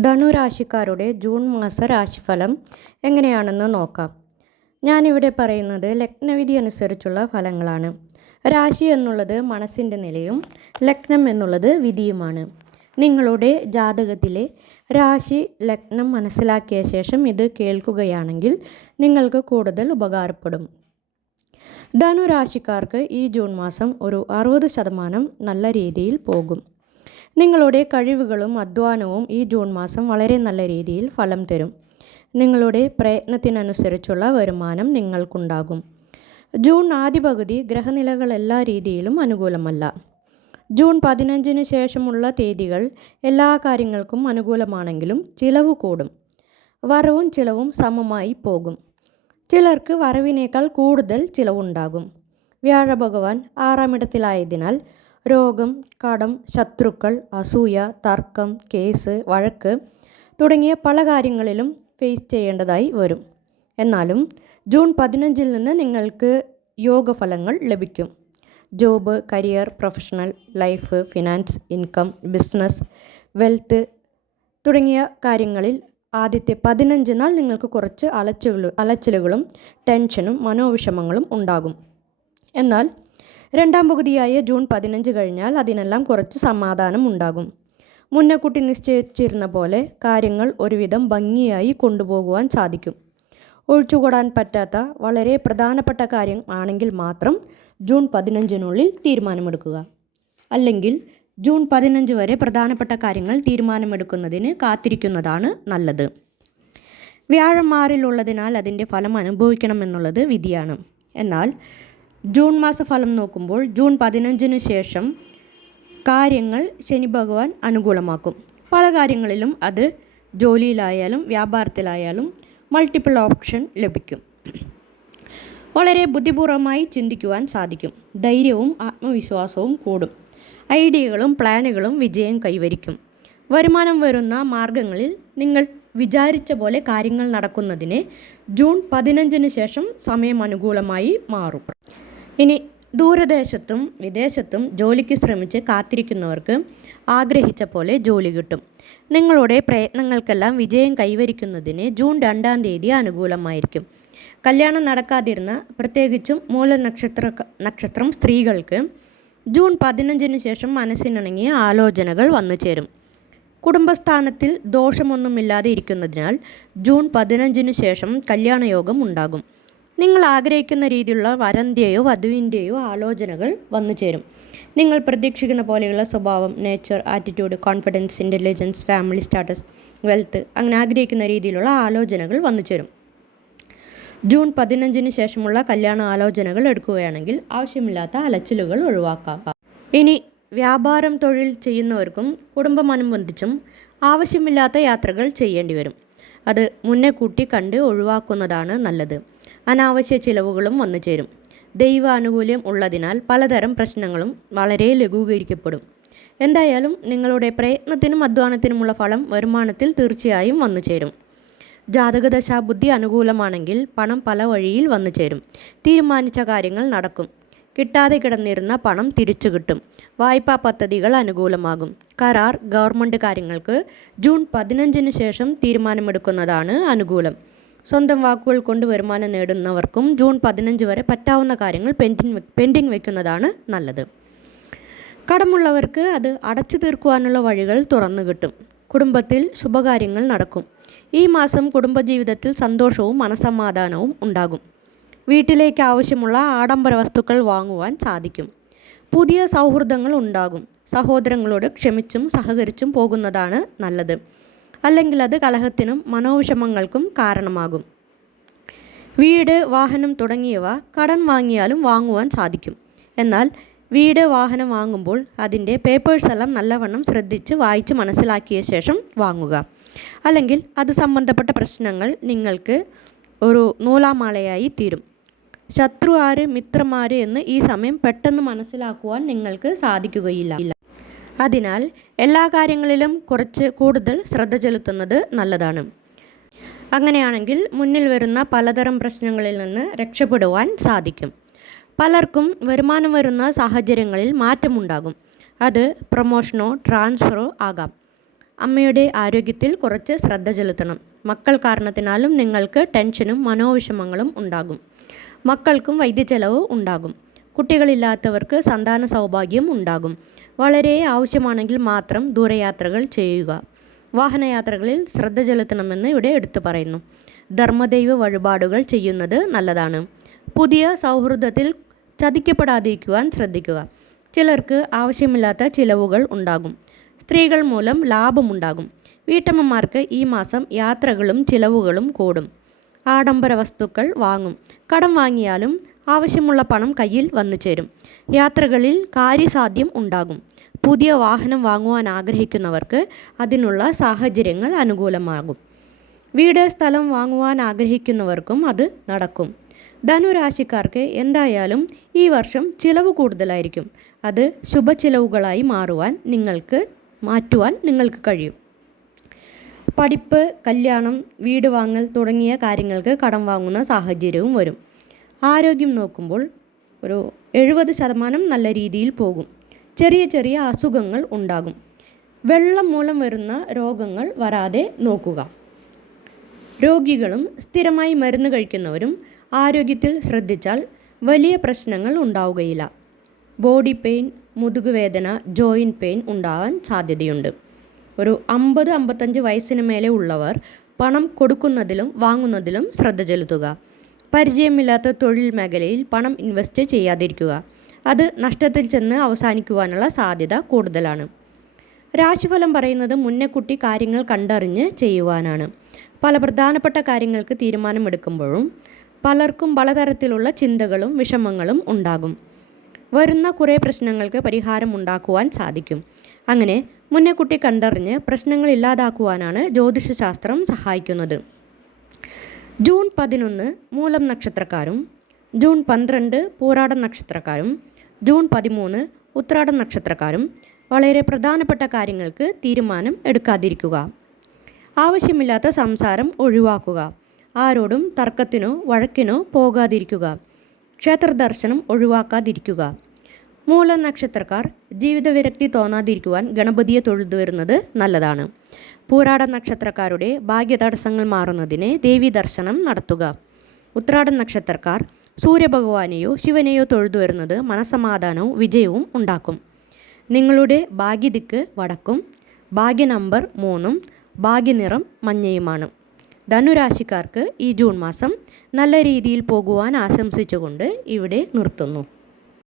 ധനുരാശിക്കാരുടെ June മാസ രാശിഫലം എങ്ങനെയാണെന്ന് നോക്കാം. ഞാനിവിടെ പറയുന്നത് ലഗ്നവിധി അനുസരിച്ചുള്ള ഫലങ്ങളാണ്. രാശി എന്നുള്ളത് മനസ്സിന്റെ നിലയും ലഗ്നം എന്നുള്ളത് വിധിയുമാണ്. നിങ്ങളുടെ ജാതകത്തിലെ രാശി ലഗ്നം മനസ്സിലാക്കിയ ശേഷം ഇത് കേൾക്കുകയാണെങ്കിൽ നിങ്ങൾക്ക് കൂടുതൽ ഉപകാരപ്പെടും. ധനുരാശിക്കാർക്ക് ഈ ജൂൺ മാസം ഒരു അറുപത് ശതമാനം നല്ല രീതിയിൽ പോകും. നിങ്ങളുടെ കഴിവുകളും അധ്വാനവും ഈ ജൂൺ മാസം വളരെ നല്ല രീതിയിൽ ഫലം തരും. നിങ്ങളുടെ പ്രയത്നത്തിനനുസരിച്ചുള്ള വരുമാനം നിങ്ങൾക്കുണ്ടാകും. ജൂൺ ആദ്യ പകുതി ഗ്രഹനിലകൾ എല്ലാ രീതിയിലും അനുകൂലമല്ല. ജൂൺ പതിനഞ്ചിന് ശേഷമുള്ള തീയതികൾ എല്ലാ കാര്യങ്ങൾക്കും അനുകൂലമാണെങ്കിലും ചിലവ് കൂടും. വരവും ചിലവും സമമായി പോകും. ചിലർക്ക് വരവിനേക്കാൾ കൂടുതൽ ചിലവുണ്ടാകും. വ്യാഴഭഗവാൻ ആറാമിടത്തിലായതിനാൽ രോഗം കടം ശത്രുക്കൾ അസൂയ തർക്കം കേസ് വഴക്ക് തുടങ്ങിയ പല കാര്യങ്ങളിലും ഫേസ് ചെയ്യേണ്ടതായി വരും. എന്നാലും ജൂൺ പതിനഞ്ചിൽ നിന്ന് നിങ്ങൾക്ക് യോഗഫലങ്ങൾ ലഭിക്കും. Job career professional life finance income business wealth തുടങ്ങിയ കാര്യങ്ങളിൽ ആദ്യത്തെ പതിനഞ്ച് നാൾ നിങ്ങൾക്ക് കുറച്ച് അലച്ചുകൾ അലച്ചിലുകളും ടെൻഷനും മനോവിഷമങ്ങളും ഉണ്ടാകും. എന്നാൽ രണ്ടാം പകുതിയായ ജൂൺ പതിനഞ്ച് കഴിഞ്ഞാൽ അതിനെല്ലാം കുറച്ച് സമാധാനം ഉണ്ടാകും. മുന്നക്കുട്ടി നിശ്ചയിച്ചിരുന്ന പോലെ കാര്യങ്ങൾ ഒരുവിധം ഭംഗിയായി കൊണ്ടുപോകുവാൻ സാധിക്കും. ഒഴിച്ചുകൂടാൻ പറ്റാത്ത വളരെ പ്രധാനപ്പെട്ട കാര്യം ആണെങ്കിൽ മാത്രം ജൂൺ പതിനഞ്ചിനുള്ളിൽ തീരുമാനമെടുക്കുക. അല്ലെങ്കിൽ ജൂൺ പതിനഞ്ച് വരെ പ്രധാനപ്പെട്ട കാര്യങ്ങൾ തീരുമാനമെടുക്കുന്നതിന് കാത്തിരിക്കുന്നതാണ് നല്ലത്. വ്യാഴം മാറിലുള്ളതിനാൽ അതിന്റെ ഫലം അനുഭവിക്കണമെന്നുള്ളത് വിധിയാണ്. എന്നാൽ ജൂൺ മാസ ഫലം നോക്കുമ്പോൾ ജൂൺ പതിനഞ്ചിന് ശേഷം കാര്യങ്ങൾ ശനി ഭഗവാൻ അനുകൂലമാക്കും. പല കാര്യങ്ങളിലും അത് ജോലിയിലായാലും വ്യാപാരത്തിലായാലും മൾട്ടിപ്പിൾ ഓപ്ഷൻ ലഭിക്കും. വളരെ ബുദ്ധിപൂർവമായി ചിന്തിക്കുവാൻ സാധിക്കും. ധൈര്യവും ആത്മവിശ്വാസവും കൂടും. ഐഡിയകളും പ്ലാനുകളും വിജയം കൈവരിക്കും. വരുമാനം വരുന്ന മാർഗങ്ങളിൽ നിങ്ങൾ വിചാരിച്ച പോലെ കാര്യങ്ങൾ നടക്കുന്നതിന് ജൂൺ പതിനഞ്ചിന് ശേഷം സമയം അനുകൂലമായി മാറും. ഇനി ദൂരദേശത്തും വിദേശത്തും ജോലിക്ക് ശ്രമിച്ച് കാത്തിരിക്കുന്നവർക്ക് ആഗ്രഹിച്ച പോലെ ജോലി കിട്ടും. നിങ്ങളുടെ പ്രയത്നങ്ങൾക്കെല്ലാം വിജയം കൈവരിക്കുന്നതിന് ജൂൺ രണ്ടാം തീയതി അനുകൂലമായിരിക്കും. കല്യാണം നടക്കാതിരുന്ന പ്രത്യേകിച്ചും മൂല നക്ഷത്ര നക്ഷത്രം സ്ത്രീകൾക്ക് ജൂൺ പതിനഞ്ചിന് ശേഷം മനസ്സിനിണങ്ങിയ ആലോചനകൾ വന്നു ചേരും. കുടുംബസ്ഥാനത്തിൽ ദോഷമൊന്നുമില്ലാതെ ഇരിക്കുന്നതിനാൽ ജൂൺ പതിനഞ്ചിന് ശേഷം കല്യാണയോഗം ഉണ്ടാകും. നിങ്ങൾ ആഗ്രഹിക്കുന്ന രീതിയിലുള്ള വരന്റെയോ വധുവിന്റെയോ ആലോചനകൾ വന്നു ചേരും. നിങ്ങൾ പ്രതീക്ഷിക്കുന്ന പോലെയുള്ള സ്വഭാവം nature attitude confidence intelligence family status wealth അങ്ങനെ ആഗ്രഹിക്കുന്ന രീതിയിലുള്ള ആലോചനകൾ വന്നു ചേരും. ജൂൺ പതിനഞ്ചിന് ശേഷമുള്ള കല്യാണ ആലോചനകൾ എടുക്കുകയാണെങ്കിൽ ആവശ്യമില്ലാത്ത അലച്ചിലുകൾ ഒഴിവാക്കാം. ഇനി വ്യാപാരം തൊഴിൽ ചെയ്യുന്നവർക്കും കുടുംബമനുബന്ധിച്ചും ആവശ്യമില്ലാത്ത യാത്രകൾ ചെയ്യേണ്ടി വരും. അത് മുന്നേ കൂട്ടി കണ്ട് ഒഴിവാക്കുന്നതാണ് നല്ലത്. അനാവശ്യ ചിലവുകളും വന്നു ചേരും. ദൈവാനുകൂല്യം ഉള്ളതിനാൽ പലതരം പ്രശ്നങ്ങളും വളരെ ലഘൂകരിക്കപ്പെടും. എന്തായാലും നിങ്ങളുടെ പ്രയത്നത്തിനും അധ്വാനത്തിനുമുള്ള ഫലം വരുമാനത്തിൽ തീർച്ചയായും വന്നു ചേരും. ജാതകദശാബുദ്ധി അനുകൂലമാണെങ്കിൽ പണം പല വഴിയിൽ വന്നു ചേരും. തീരുമാനിച്ച കാര്യങ്ങൾ നടക്കും. കിട്ടാതെ കിടന്നിരുന്ന പണം തിരിച്ചു കിട്ടും. വായ്പാ പദ്ധതികൾ അനുകൂലമാകും. കരാർ ഗവൺമെന്റ് കാര്യങ്ങൾക്ക് ജൂൺ പതിനഞ്ചിന് ശേഷം തീരുമാനമെടുക്കുന്നതാണ് അനുകൂലം. സ്വന്തം വാക്കുകൾ കൊണ്ട് വരുമാനം നേടുന്നവർക്കും ജൂൺ പതിനഞ്ച് വരെ പറ്റാവുന്ന കാര്യങ്ങൾ പെൻഡിങ് പെൻഡിങ് വയ്ക്കുന്നതാണ് നല്ലത്. കടമുള്ളവർക്ക് അത് അടച്ചു തീർക്കുവാനുള്ള വഴികൾ തുറന്നു കിട്ടും. കുടുംബത്തിൽ ശുഭകാര്യങ്ങൾ നടക്കും. ഈ മാസം കുടുംബജീവിതത്തിൽ സന്തോഷവും മനസമാധാനവും ഉണ്ടാകും. വീട്ടിലേക്ക് ആവശ്യമുള്ള ആഡംബര വസ്തുക്കൾ വാങ്ങുവാൻ സാധിക്കും. പുതിയ സൗഹൃദങ്ങൾ ഉണ്ടാകും. സഹോദരങ്ങളോട് ക്ഷമിച്ചും സഹകരിച്ചും പോകുന്നതാണ് നല്ലത്. അല്ലെങ്കിൽ അത് കലഹത്തിനും മനോവിഷമങ്ങൾക്കും കാരണമാകും. വീട് വാഹനം തുടങ്ങിയവ കടം വാങ്ങിയാലും വാങ്ങുവാൻ സാധിക്കും. എന്നാൽ വീട് വാഹനം വാങ്ങുമ്പോൾ അതിന്റെ പേപ്പേഴ്സ് എല്ലാം നല്ലവണ്ണം ശ്രദ്ധിച്ച് വായിച്ച് മനസ്സിലാക്കിയ ശേഷം വാങ്ങുക. അല്ലെങ്കിൽ അത് സംബന്ധപ്പെട്ട പ്രശ്നങ്ങൾ നിങ്ങൾക്ക് ഒരു നൂലാമാലയായി തീരും. ശത്രു ആര് മിത്രമാര് എന്ന് ഈ സമയം പെട്ടെന്ന് മനസ്സിലാക്കുവാൻ നിങ്ങൾക്ക് സാധിക്കുകയില്ല. അതിനാൽ എല്ലാ കാര്യങ്ങളിലും കുറച്ച് കൂടുതൽ ശ്രദ്ധ ചെലുത്തുന്നത് നല്ലതാണ്. അങ്ങനെയാണെങ്കിൽ മുന്നിൽ വരുന്ന പലതരം പ്രശ്നങ്ങളിൽ നിന്ന് രക്ഷപ്പെടുവാൻ സാധിക്കും. പലർക്കും വരുമാനം വരുന്ന സാഹചര്യങ്ങളിൽ മാറ്റമുണ്ടാകും. അത് പ്രൊമോഷനോ ട്രാൻസ്ഫറോ ആകാം. അമ്മയുടെ ആരോഗ്യത്തിൽ കുറച്ച് ശ്രദ്ധ ചെലുത്തണം. മക്കൾ കാരണത്തിനാലും നിങ്ങൾക്ക് ടെൻഷനും മനോവിഷമങ്ങളും ഉണ്ടാകും. മക്കൾക്കും വൈദ്യചെലവ് ഉണ്ടാകും. കുട്ടികളില്ലാത്തവർക്ക് സന്താന സൗഭാഗ്യം ഉണ്ടാകും. വളരെ ആവശ്യമാണെങ്കിൽ മാത്രം ദൂരയാത്രകൾ ചെയ്യുക. വാഹനയാത്രകളിൽ ശ്രദ്ധ ചെലുത്തണമെന്ന് ഇവിടെ എടുത്തു പറയുന്നു. ധർമ്മദൈവ വഴിപാടുകൾ ചെയ്യുന്നത് നല്ലതാണ്. പുതിയ സൗഹൃദത്തിൽ ചതിക്കപ്പെടാതിരിക്കുവാൻ ശ്രദ്ധിക്കുക. ചിലർക്ക് ആവശ്യമില്ലാത്ത ചിലവുകൾ ഉണ്ടാകും. സ്ത്രീകൾ മൂലം ലാഭമുണ്ടാകും വീട്ടമ്മമാർക്ക് ഈ മാസം യാത്രകളും ചിലവുകളും കൂടും. ആഡംബര വസ്തുക്കൾ വാങ്ങും. കടം വാങ്ങിയാലും ആവശ്യമുള്ള പണം കയ്യിൽ വന്നു ചേരും. യാത്രകളിൽ കാര്യസാധ്യം ഉണ്ടാകും. പുതിയ വാഹനം വാങ്ങുവാൻ ആഗ്രഹിക്കുന്നവർക്ക് അതിനുള്ള സാഹചര്യങ്ങൾ അനുകൂലമാകും. വീട് സ്ഥലം വാങ്ങുവാൻ ആഗ്രഹിക്കുന്നവർക്കും അത് നടക്കും. ധനുരാശിക്കാർക്ക് എന്തായാലും ഈ വർഷം ചിലവ് കൂടുതലായിരിക്കും. അത് ശുഭചിലവുകളായി മാറുവാൻ നിങ്ങൾക്ക് മാറ്റുവാൻ നിങ്ങൾക്ക് കഴിയും. പഠിപ്പ് കല്യാണം വീട് വാങ്ങൽ തുടങ്ങിയ കാര്യങ്ങൾക്ക് കടം വാങ്ങുന്ന സാഹചര്യവും വരും. ആരോഗ്യം നോക്കുമ്പോൾ ഒരു എഴുപത് ശതമാനം നല്ല രീതിയിൽ പോകും. ചെറിയ ചെറിയ അസുഖങ്ങൾ ഉണ്ടാകും. വെള്ളം മൂലം വരുന്ന രോഗങ്ങൾ വരാതെ നോക്കുക. രോഗികളും സ്ഥിരമായി മരുന്ന് കഴിക്കുന്നവരും ആരോഗ്യത്തിൽ ശ്രദ്ധിച്ചാൽ വലിയ പ്രശ്നങ്ങൾ ഉണ്ടാവുകയില്ല. ബോഡി പെയിൻ മുതുകുവേദന ജോയിന്റ് പെയിൻ ഉണ്ടാവാൻ സാധ്യതയുണ്ട്. ഒരു അമ്പത് അമ്പത്തഞ്ച് വയസ്സിന് മേലെ ഉള്ളവർ പണം കൊടുക്കുന്നതിലും വാങ്ങുന്നതിലും ശ്രദ്ധ ചെലുത്തുക. പരിചയമില്ലാത്ത തൊഴിൽ മേഖലയിൽ പണം ഇൻവെസ്റ്റ് ചെയ്യാതിരിക്കുക. അത് നഷ്ടത്തിൽ ചെന്ന് അവസാനിക്കുവാനുള്ള സാധ്യത കൂടുതലാണ്. രാശിഫലം പറയുന്നത് മുന്നെക്കുട്ടി കാര്യങ്ങൾ കണ്ടറിഞ്ഞ് ചെയ്യുവാനാണ്. പല പ്രധാനപ്പെട്ട കാര്യങ്ങൾക്ക് തീരുമാനമെടുക്കുമ്പോഴും പലർക്കും പലതരത്തിലുള്ള ചിന്തകളും വിഷമങ്ങളും ഉണ്ടാകും. വരുന്ന കുറേ പ്രശ്നങ്ങൾക്ക് പരിഹാരം ഉണ്ടാക്കുവാൻ സാധിക്കും. അങ്ങനെ മുന്നെക്കുട്ടി കണ്ടറിഞ്ഞ് പ്രശ്നങ്ങൾ ഇല്ലാതാക്കുവാനാണ് ജ്യോതിഷശാസ്ത്രം സഹായിക്കുന്നത്. ജൂൺ പതിനൊന്ന് മൂലം നക്ഷത്രക്കാരും ജൂൺ പന്ത്രണ്ട് പൂരാടം നക്ഷത്രക്കാരും ജൂൺ പതിമൂന്ന് ഉത്രാടം നക്ഷത്രക്കാരും വളരെ പ്രധാനപ്പെട്ട കാര്യങ്ങൾക്ക് തീരുമാനം എടുക്കാതിരിക്കുക. ആവശ്യമില്ലാത്ത സംസാരം ഒഴിവാക്കുക. ആരോടും തർക്കത്തിനോ വഴക്കിനോ പോകാതിരിക്കുക. ക്ഷേത്രദർശനം ഒഴിവാക്കാതിരിക്കുക. മൂല നക്ഷത്രക്കാർ ജീവിത വിരക്തി തോന്നാതിരിക്കുവാൻ ഗണപതിയെ തൊഴുതു വരുന്നത് നല്ലതാണ്. പൂരാട നക്ഷത്രക്കാരുടെ ഭാഗ്യതടസ്സങ്ങൾ മാറുന്നതിന് ദേവി ദർശനം നടത്തുക. ഉത്രാട നക്ഷത്രക്കാർ സൂര്യഭഗവാനെയോ ശിവനെയോ തൊഴുതു വരുന്നത് മനസമാധാനവും വിജയവും ഉണ്ടാക്കും. നിങ്ങളുടെ ഭാഗ്യദിക്ക് വടക്കും ഭാഗ്യ നമ്പർ മൂന്നും ഭാഗ്യനിറം മഞ്ഞയുമാണ്. ധനുരാശിക്കാർക്ക് ഈ ജൂൺ മാസം നല്ല രീതിയിൽ പോകുവാൻ ആശംസിച്ചുകൊണ്ട് ഇവിടെ നിർത്തുന്നു.